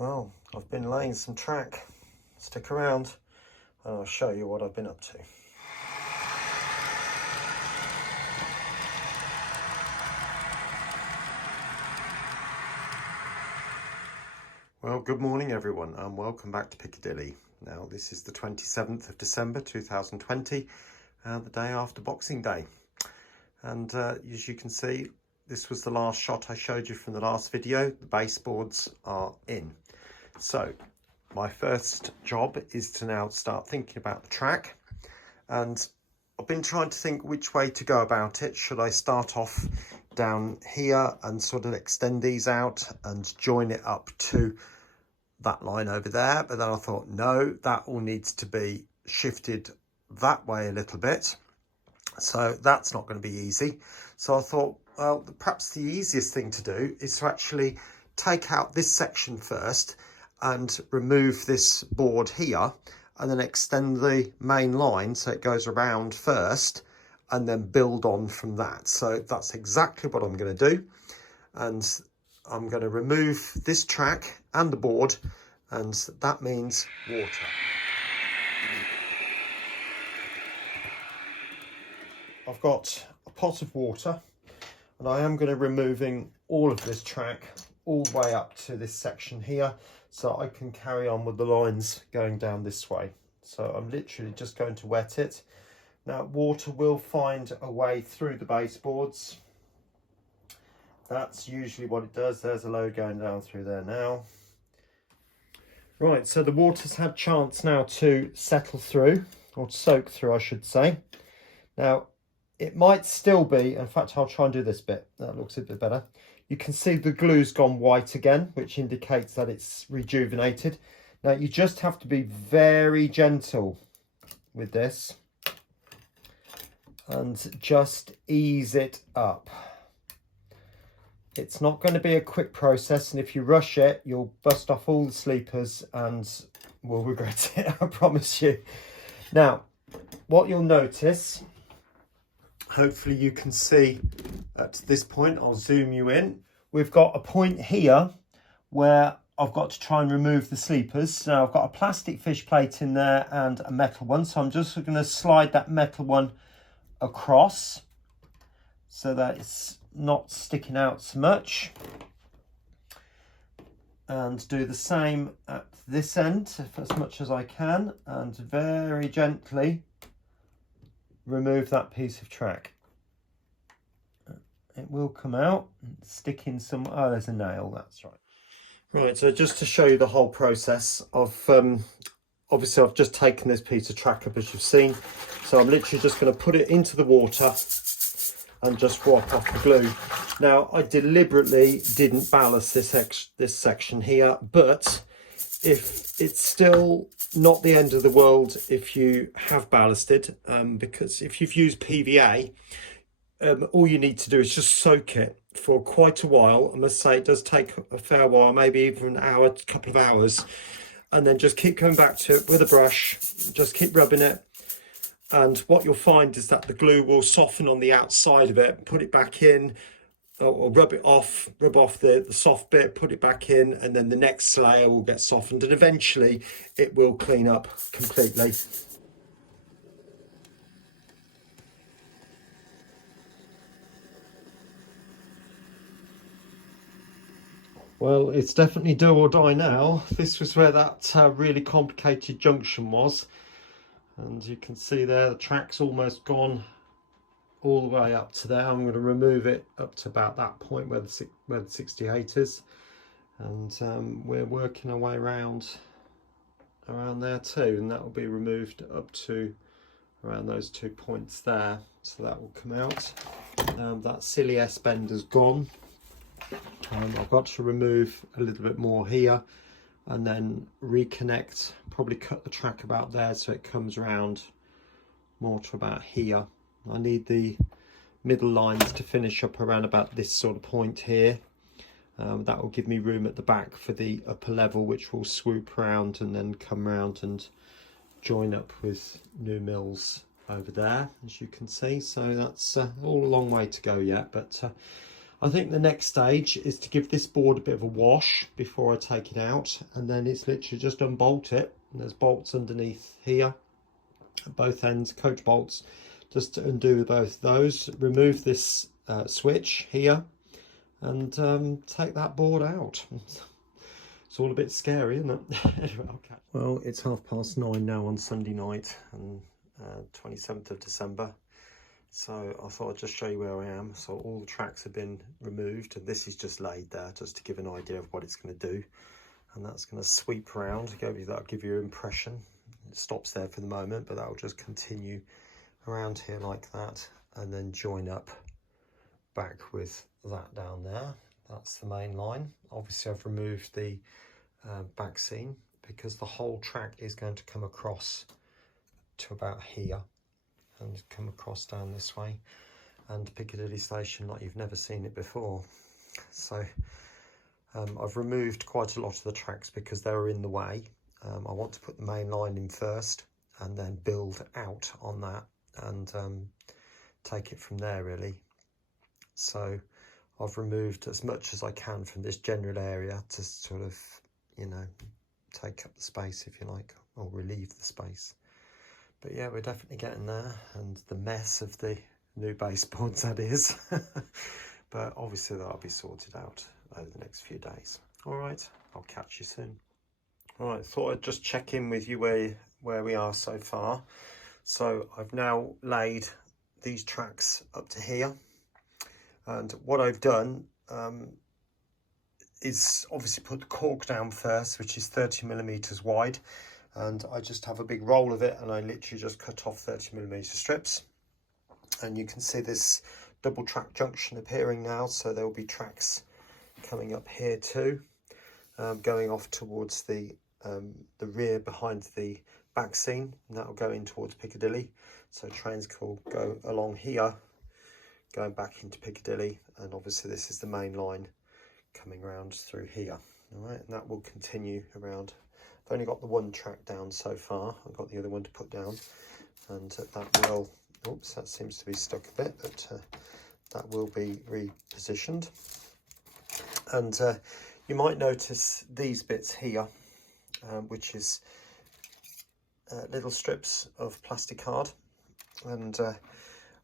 Well, I've been laying some track. Stick around and I'll show you what I've been up to. Well, good morning everyone and welcome back to Piccadilly. Now this is the 27th of December 2020, the day after Boxing Day. And as you can see, this was the last shot I showed you from the last video. The baseboards are in. So my first job is to now start thinking about the track, and I've been trying to think which way to go about it. Should I start off down here and sort of extend these out and join it up to that line over there? But then I thought, no, that all needs to be shifted that way a little bit. So that's not going to be easy. So I thought, well, perhaps the easiest thing to do is to actually take out this section first and remove this board here, and then extend the main line so it goes around first and then build on from that. So that's exactly what I'm going to do. And I'm going to remove this track and the board, and that means water. I've got a pot of water, and I am going to be removing all of this track all the way up to this section here, so I can carry on with the lines going down this way. So I'm literally just going to wet it. Now water will find a way through the baseboards. That's usually what it does. There's a load going down through there now. Right, so the water's had chance now to settle through, or to soak through I should say. Now it might still be, in fact I'll try and do this bit, that looks a bit better. You can see the glue's gone white again, which indicates that it's rejuvenated. Now you just have to be very gentle with this and just ease it up. It's not going to be a quick process, and if you rush it, you'll bust off all the sleepers and will regret it, I promise you. Now, what you'll notice, hopefully you can see at this point, I'll zoom you in. We've got a point here where I've got to try and remove the sleepers. Now I've got a plastic fish plate in there and a metal one. So I'm just going to slide that metal one across so that it's not sticking out so much. And do the same at this end as much as I can, and very gently remove that piece of track. It will come out and stick in some, oh, there's a nail, that's right. Right, so just to show you the whole process of, obviously I've just taken this piece of track up as you've seen. So I'm literally just going to put it into the water and just wipe off the glue. Now I deliberately didn't ballast this section here, but if it's still not the end of the world if you have ballasted, because if you've used PVA, all you need to do is just soak it for quite a while. I must say it does take a fair while, maybe even an hour, a couple of hours, and then just keep coming back to it with a brush, just keep rubbing it. And what you'll find is that the glue will soften on the outside of it, put it back in, or rub it off, rub off the soft bit, put it back in, and then the next layer will get softened, and eventually it will clean up completely. Well, it's definitely do or die now. This was where that really complicated junction was. And you can see there, the track's almost gone all the way up to there. I'm going to remove it up to about that point where the 68 is. And we're working our way around there too. And that will be removed up to around those 2 points there. So that will come out. That silly S-bender's gone. I've got to remove a little bit more here and then reconnect, probably cut the track about there so it comes around more to about here. I need the middle lines to finish up around about this sort of point here. That will give me room at the back for the upper level, which will swoop around and then come around and join up with new mills over there, as you can see. So that's all a long way to go yet, but I think the next stage is to give this board a bit of a wash before I take it out, and then it's literally just unbolt it. And there's bolts underneath here at both ends, coach bolts, just to undo both those. Remove this switch here and take that board out. It's all a bit scary, isn't it? Anyway, well, it's 9:30 now on Sunday night, and 27th of December. So I thought I'd just show you where I am. So all the tracks have been removed, and this is just laid there just to give an idea of what it's going to do. And that's going to sweep around. That'll give you an impression. It stops there for the moment, but that'll just continue around here like that, and then join up back with that down there. That's the main line. Obviously I've removed the back seam because the whole track is going to come across to about here and come across down this way, and Piccadilly Station like you've never seen it before. So I've removed quite a lot of the tracks because they were in the way. I want to put the main line in first and then build out on that and take it from there really. So I've removed as much as I can from this general area to sort of, you know, take up the space if you like, or relieve the space. But yeah, we're definitely getting there, and the mess of the new baseboards that is. But obviously that'll be sorted out over the next few days. All right, I'll catch you soon. All right, thought I'd just check in with you where we are so far. So I've now laid these tracks up to here, and what I've done is obviously put the cork down first, which is 30mm wide, and I just have a big roll of it, and I literally just cut off 30mm strips. And you can see this double track junction appearing now, so there will be tracks coming up here too, going off towards the rear behind the back seam, and that will go in towards Piccadilly. So trains will go along here, going back into Piccadilly, and obviously this is the main line coming round through here. All right, and that will continue around. I've only got the one track down so far. I've got the other one to put down, and that will, oops, that seems to be stuck a bit, but that will be repositioned. And you might notice these bits here, which is little strips of plastic card, and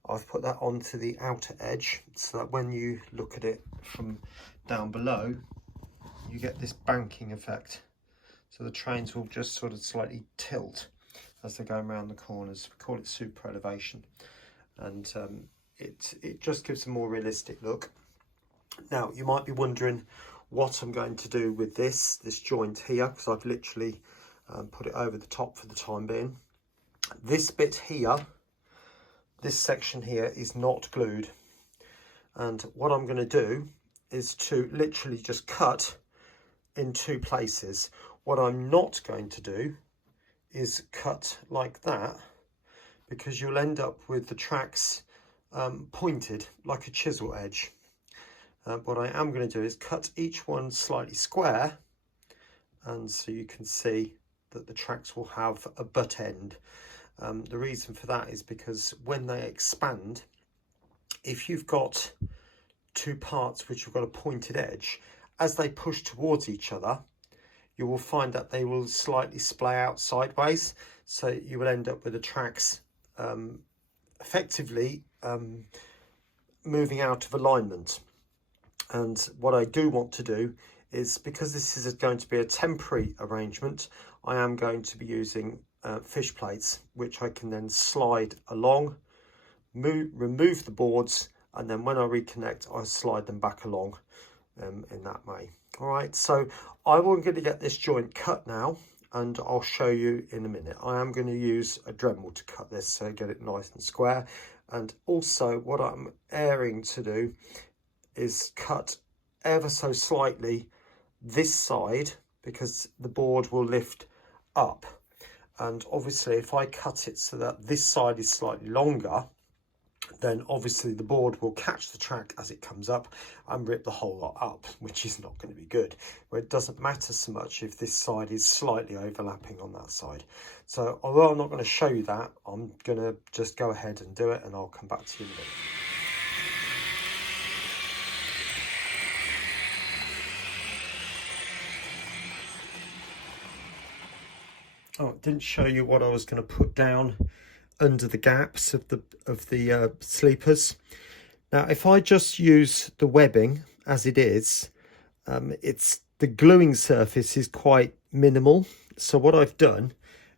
I've put that onto the outer edge so that when you look at it from down below, you get this banking effect. So the trains will just sort of slightly tilt as they're going around the corners. We call it super elevation, and it just gives a more realistic look. Now you might be wondering what I'm going to do with this joint here, because I've literally put it over the top for the time being. This bit here, this section here, is not glued, and what I'm going to do is to literally just cut in two places. What I'm not going to do is cut like that, because you'll end up with the tracks pointed like a chisel edge. What I am going to do is cut each one slightly square, and so you can see that the tracks will have a butt end. The reason for that is because when they expand, if you've got two parts which have got a pointed edge, as they push towards each other, you will find that they will slightly splay out sideways, so you will end up with the tracks effectively moving out of alignment. And what I do want to do is, because this is going to be a temporary arrangement, I am going to be using fish plates, which I can then slide along, remove the boards, and then when I reconnect, I slide them back along in that way. All right, so I'm going to get this joint cut now, and I'll show you in a minute. I am going to use a Dremel to cut this, so get it nice and square. And also what I'm aiming to do is cut ever so slightly this side, because the board will lift up. And obviously if I cut it so that this side is slightly longer, then obviously the board will catch the track as it comes up and rip the whole lot up, which is not going to be good. Where it doesn't matter so much if this side is slightly overlapping on that side. So although I'm not going to show you that, I'm going to just go ahead and do it, and I'll come back to you in a minute. Oh, it didn't show you what I was going to put down under the gaps of the sleepers. Now, if I just use the webbing as it is, it's the gluing surface is quite minimal. So what I've done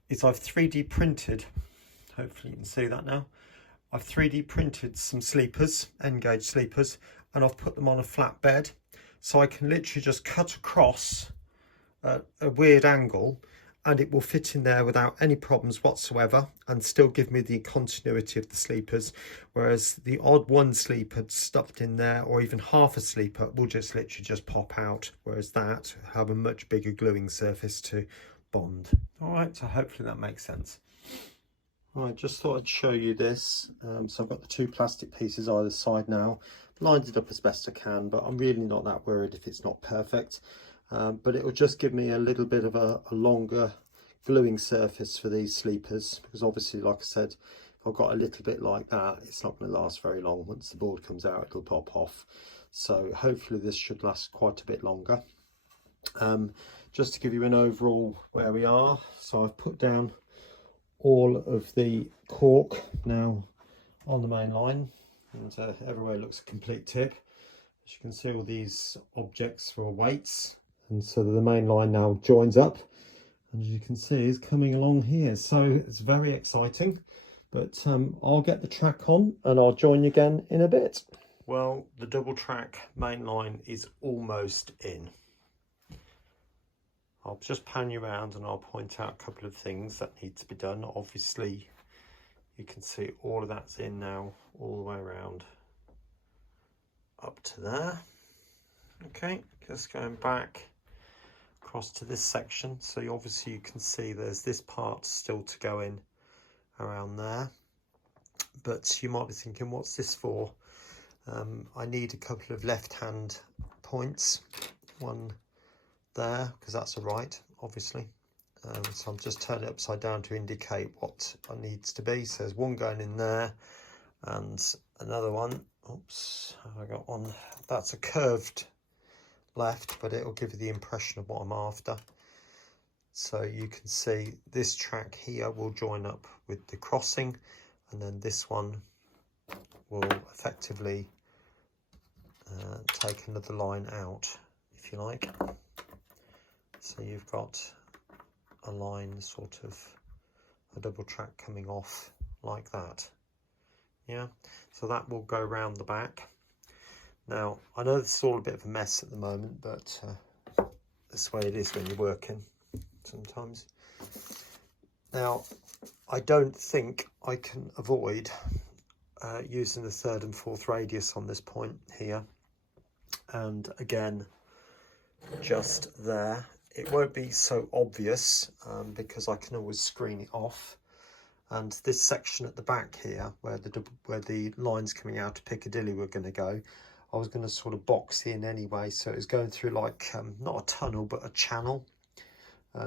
is I've 3D printed, hopefully you can see that now, I've 3D printed some sleepers, end gauge sleepers, and I've put them on a flat bed. So I can literally just cut across at a weird angle and it will fit in there without any problems whatsoever and still give me the continuity of the sleepers, whereas the odd one sleeper stuffed in there or even half a sleeper will just literally just pop out, whereas that have a much bigger gluing surface to bond. All right, so hopefully that makes sense. All right, just thought I'd show you this. So I've got the 2 plastic pieces either side now, lined it up as best I can, but I'm really not that worried if it's not perfect. But it will just give me a little bit of a longer gluing surface for these sleepers, because obviously, like I said, if I've got a little bit like that, it's not going to last very long. Once the board comes out, it'll pop off. So hopefully this should last quite a bit longer. Just to give you an overall where we are, so I've put down all of the cork now on the main line, and everywhere looks a complete tip. As you can see, all these objects for weights, and so the main line now joins up, and as you can see is coming along here, so it's very exciting. But I'll get the track on and I'll join you again in a bit. Well, the double track main line is almost in. I'll just pan you around and I'll point out a couple of things that need to be done. Obviously you can see all of that's in now, all the way around up to there. Okay, just going back across to this section, so obviously you can see there's this part still to go in around there, but you might be thinking, what's this for? I need a couple of left hand points, one there because that's a right, obviously, so I'm just turning it upside down to indicate what it needs to be. So there's one going in there and another one, oops, I got one, that's a curved left, but it'll give you the impression of what I'm after. So you can see this track here will join up with the crossing, and then this one will effectively take another line out, if you like. So you've got a line, sort of a double track coming off like that. Yeah, so that will go round the back. Now, I know this is all a bit of a mess at the moment, but that's the way it is when you're working sometimes. Now, I don't think I can avoid using the 3rd and 4th radius on this point here. And again, just there. It won't be so obvious because I can always screen it off. And this section at the back here, where the lines coming out of Piccadilly were going to go, I was going to sort of box in anyway, so it was going through like not a tunnel but a channel,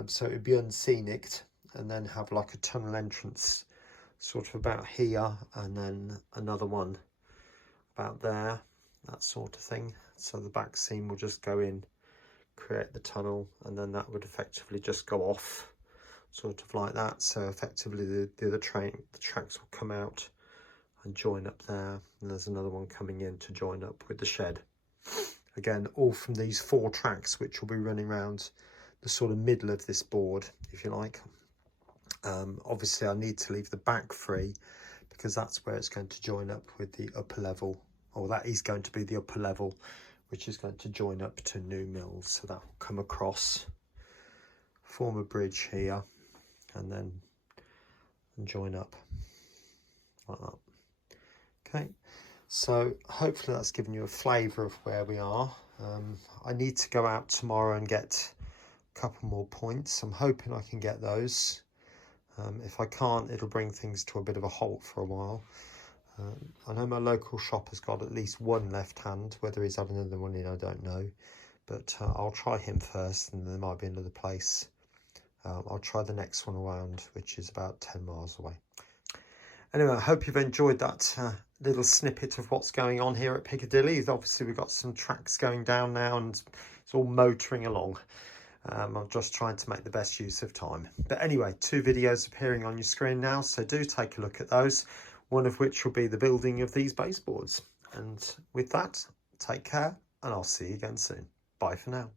so it would be unscenic, and then have like a tunnel entrance sort of about here, and then another one about there, that sort of thing. So the back seam will just go in, create the tunnel, and then that would effectively just go off, sort of like that. So effectively the other tracks will come out and join up there, and there's another one coming in to join up with the shed. Again, all from these 4 tracks, which will be running around the sort of middle of this board, if you like. Obviously I need to leave the back free because that's where it's going to join up with the upper level, or that is going to be the upper level, which is going to join up to New Mills. So that will come across, form a bridge here, and then join up like that. Okay, so hopefully that's given you a flavour of where we are. I need to go out tomorrow and get a couple more points. I'm hoping I can get those. If I can't, it'll bring things to a bit of a halt for a while. I know my local shop has got at least one left hand. Whether he's had another one in, I don't know. But I'll try him first, and there might be another place. I'll try the next one around, which is about 10 miles away. Anyway, I hope you've enjoyed that little snippet of what's going on here at Piccadilly. Obviously, we've got some tracks going down now, and it's all motoring along. I'm just trying to make the best use of time. But anyway, 2 videos appearing on your screen now, so do take a look at those, one of which will be the building of these baseboards. And with that, take care, and I'll see you again soon. Bye for now.